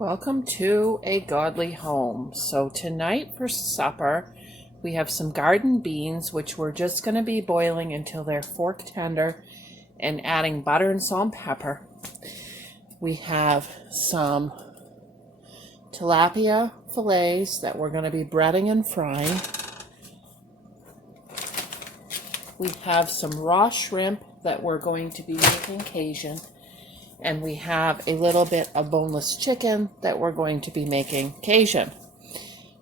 Welcome to A Godly Home. So tonight for supper, we have some garden beans, which we're just going to be boiling until they're fork tender and adding butter and salt and pepper. We have some tilapia fillets that we're going to be breading and frying. We have some raw shrimp that we're going to be making Cajun. And we have a little bit of boneless chicken that we're going to be making Cajun.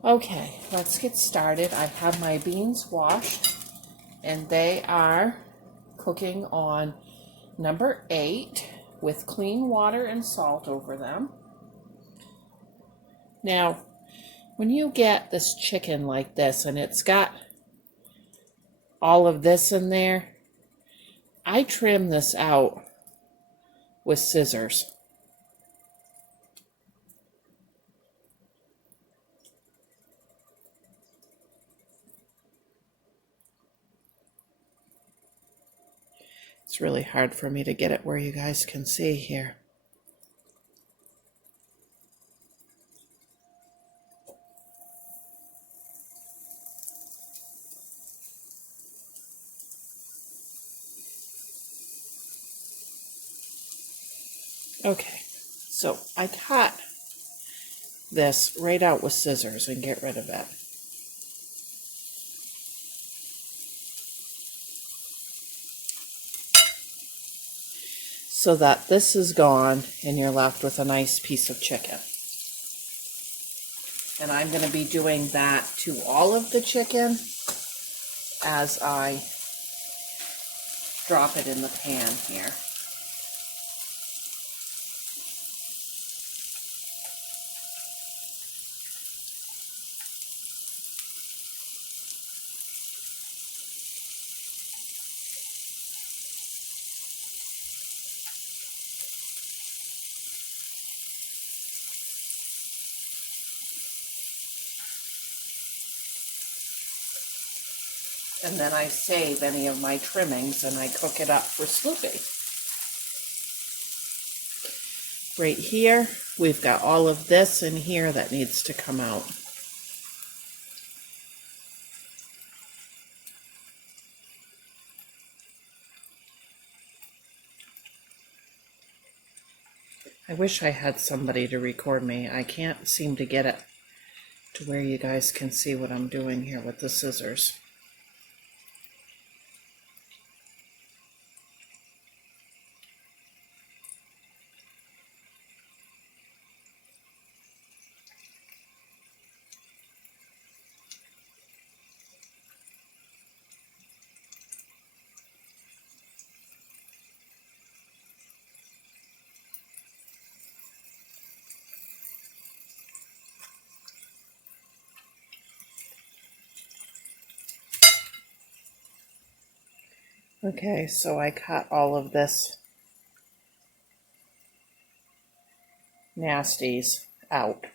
Okay, let's get started. I have my beans washed, and they are cooking on number 8 with clean water and salt over them. Now, when you get this chicken like this, and it's got all of this in there, I trim this out with scissors. It's really hard for me to get it where you guys can see here. Okay, so I cut this right out with scissors and get rid of it. So that this is gone and you're left with a nice piece of chicken. And I'm going to be doing that to all of the chicken as I drop it in the pan here. And then I save any of my trimmings and I cook it up for Sloopy. Right here, we've got all of this in here that needs to come out. I wish I had somebody to record me. I can't seem to get it to where you guys can see what I'm doing here with the scissors. Okay, so I cut all of this nasties out.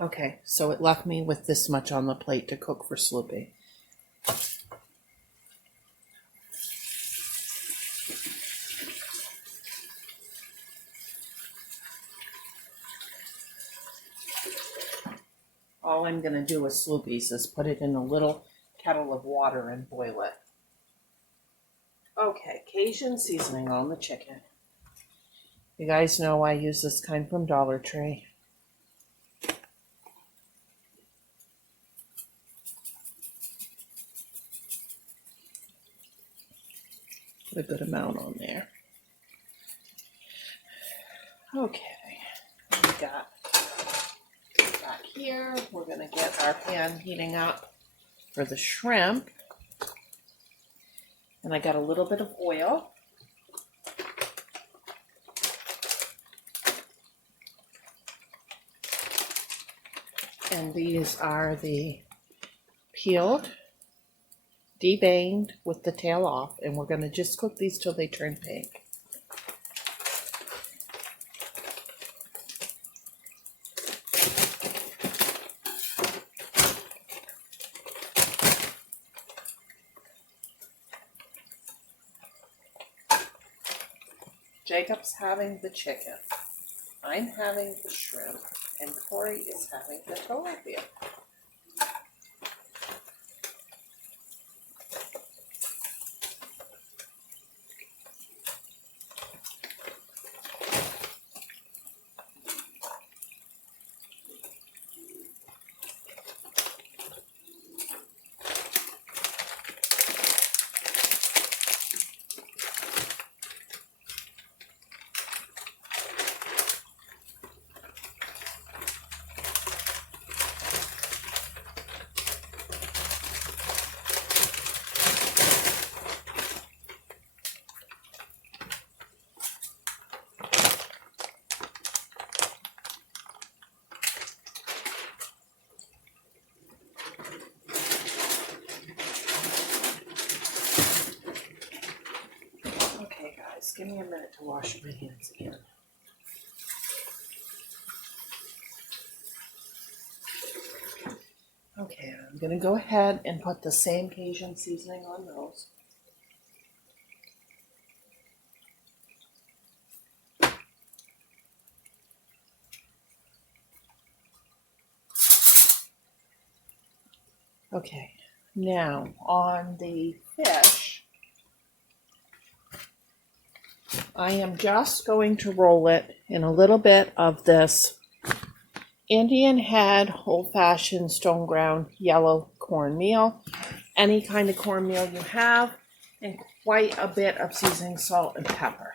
Okay, so it left me with this much on the plate to cook for Sloopy. all I'm going to do with Sloopies is put it in a little kettle of water and boil it. Okay, Cajun seasoning on the chicken. You guys know I use this kind from Dollar Tree. Put a good amount on there. Okay, we got back here. We're going to get our pan heating up for the shrimp. And I got a little bit of oil. And these are the peeled, deveined with the tail off. And we're going to just cook these till they turn pink. Jacob's having the chicken. I'm having the shrimp. And Corey is having the tilapia. Give me a minute to wash my hands again. Okay, I'm going to go ahead and put the same Cajun seasoning on those. Okay, now on the fish, I am just going to roll it in a little bit of this Indian Head old-fashioned stone ground yellow cornmeal, any kind of cornmeal you have, and quite a bit of seasoning salt and pepper.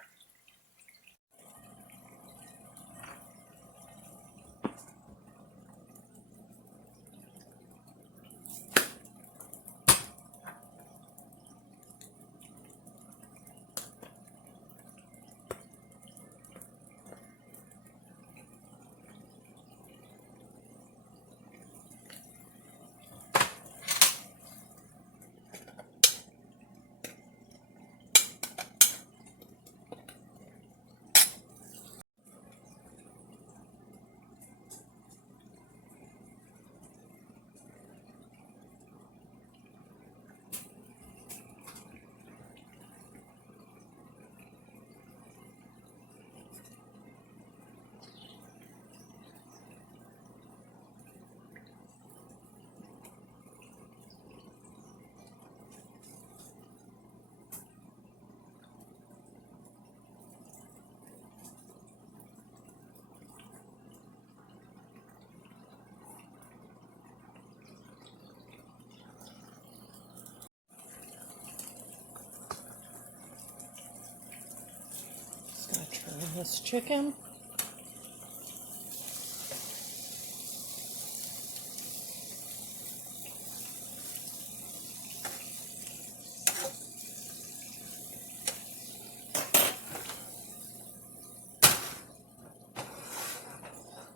Just going to turn this chicken.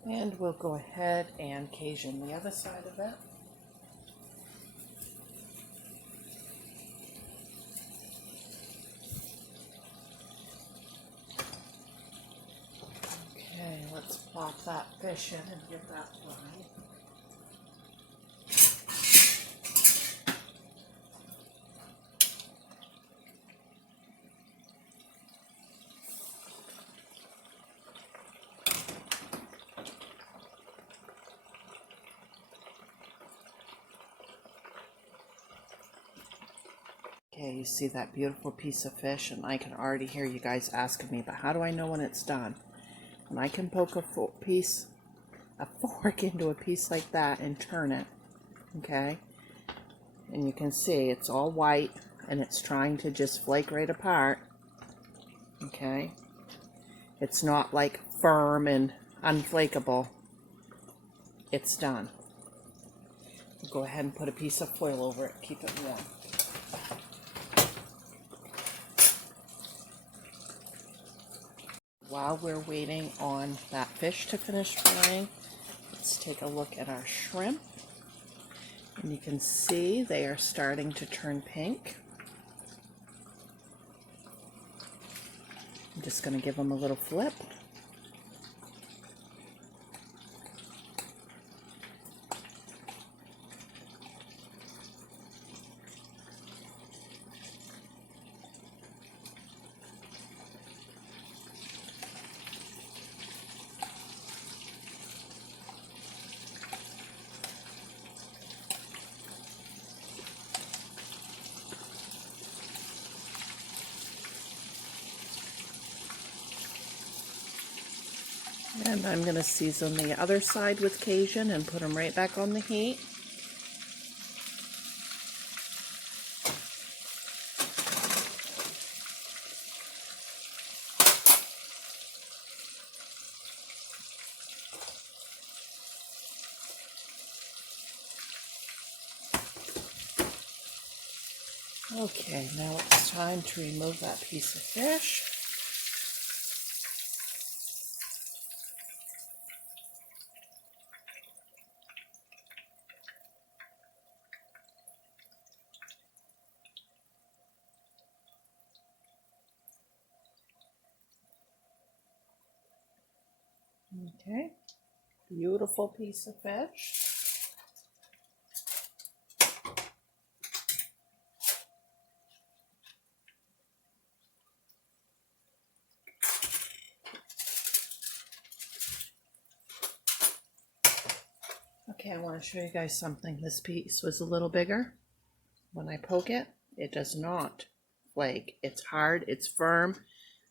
And we'll go ahead and Cajun the other side of that. Okay, let's plop that fish in and give that fry. Okay, you see that beautiful piece of fish, and I can already hear you guys asking me, but how do I know when it's done? And I can poke a fork into a piece like that and turn it, okay? And you can see it's all white, and it's trying to just flake right apart, okay? It's not like firm and unflakeable. It's done. Go ahead and put a piece of foil over it, keep it warm. While we're waiting on that fish to finish frying, let's take a look at our shrimp. And you can see they are starting to turn pink. I'm just going to give them a little flip. And I'm going to season the other side with Cajun and put them right back on the heat. Okay, now it's time to remove that piece of fish. Okay, beautiful piece of fish. Okay, I want to show you guys something. This piece was a little bigger. When I poke it, it does not flake. It's hard, it's firm,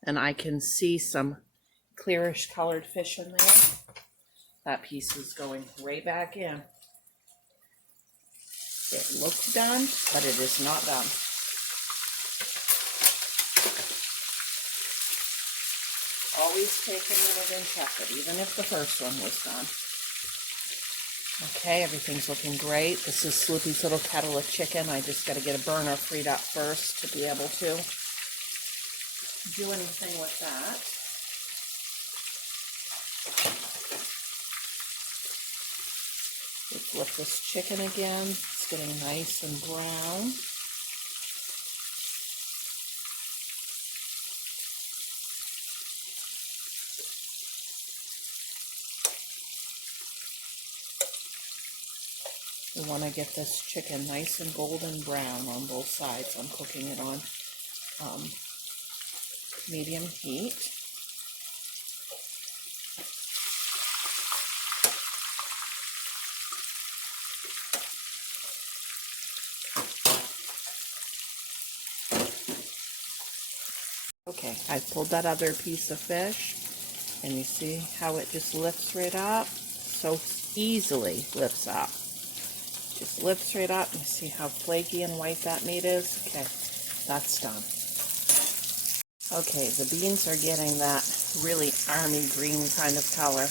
and I can see some clearish colored fish in there. That piece is going right back in. It looks done, but it is not done. Always take a minute and check it, even if the first one was done. Okay, everything's looking great. This is Sloopy's little kettle of chicken. I just got to get a burner freed up first to be able to do anything with that. We flip this chicken again. It's getting nice and brown. We want to get this chicken nice and golden brown on both sides. I'm cooking it on medium heat. Okay, I pulled that other piece of fish, and you see how it just lifts right up? So easily lifts up. Just lifts right up. You see how flaky and white that meat is? Okay, that's done. Okay, the beans are getting that really army green kind of color.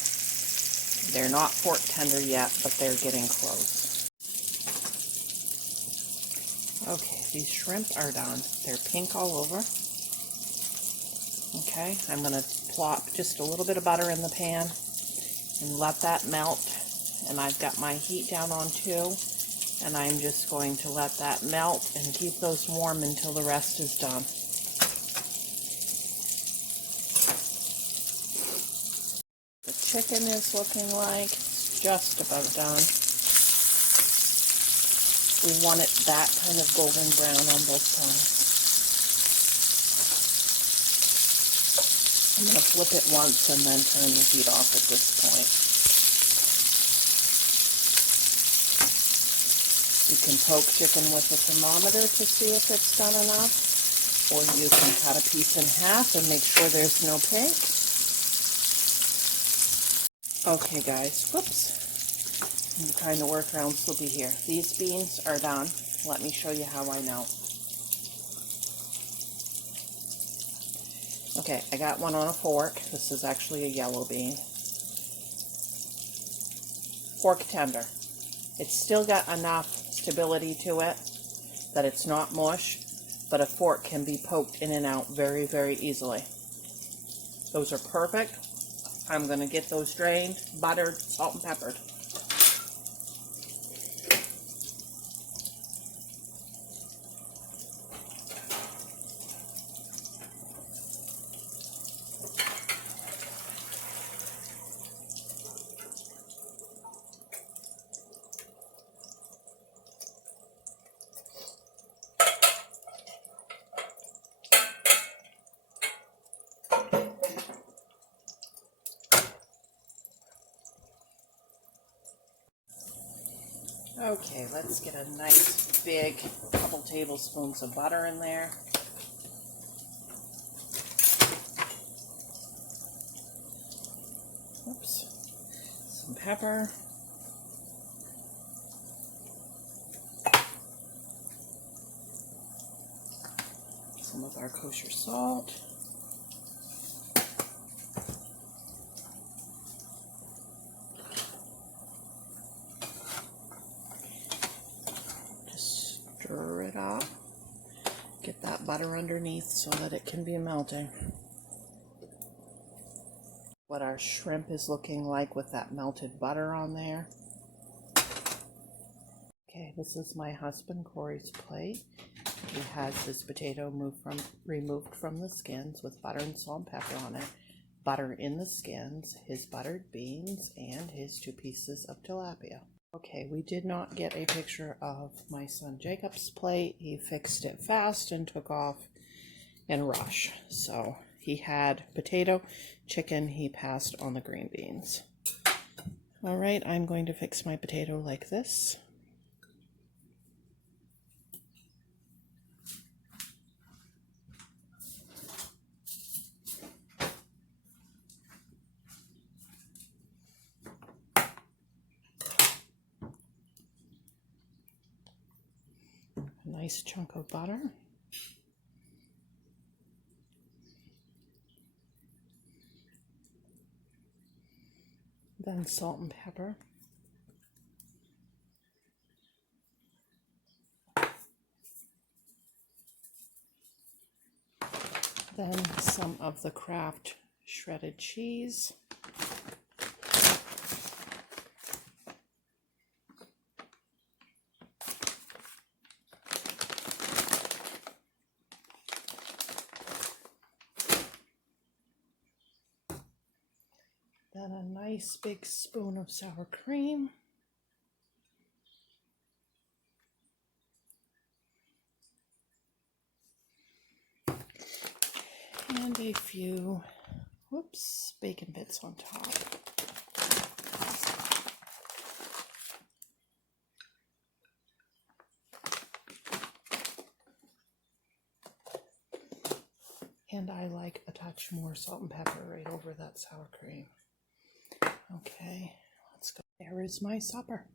They're not pork tender yet, but they're getting close. Okay, these shrimp are done. They're pink all over. Okay, I'm going to plop just a little bit of butter in the pan and let that melt. And I've got my heat down on 2. And I'm just going to let that melt and keep those warm until the rest is done. The chicken is looking like it's just about done. We want it that kind of golden brown on both sides. I'm going to flip it once and then turn the heat off at this point. You can poke chicken with a thermometer to see if it's done enough, or you can cut a piece in half and make sure there's no pink. Okay guys, whoops. I'm trying to work around Sloopy here. These beans are done. Let me show you how I know. Okay, I got one on a fork. This is actually a yellow bean. Fork tender. It's still got enough stability to it that it's not mush, but a fork can be poked in and out very, very easily. Those are perfect. I'm going to get those drained, buttered, salt and peppered. Okay, let's get a nice big couple tablespoons of butter in there. Oops. Some pepper. Some of our kosher salt. Stir it up. Get that butter underneath so that it can be melting. What our shrimp is looking like with that melted butter on there. Okay, this is my husband Corey's plate. He has his potato removed from the skins with butter and salt and pepper on it. Butter in the skins, his buttered beans, and his 2 pieces of tilapia. Okay, we did not get a picture of my son Jacob's plate. He fixed it fast and took off in rush. So he had potato, chicken, he passed on the green beans. All right, I'm going to fix my potato like this. A nice chunk of butter. Then salt and pepper. Then some of the Kraft shredded cheese. Then a nice big spoon of sour cream. And a few, bacon bits on top. And I like a touch more salt and pepper right over that sour cream. Okay, let's go. There is my supper.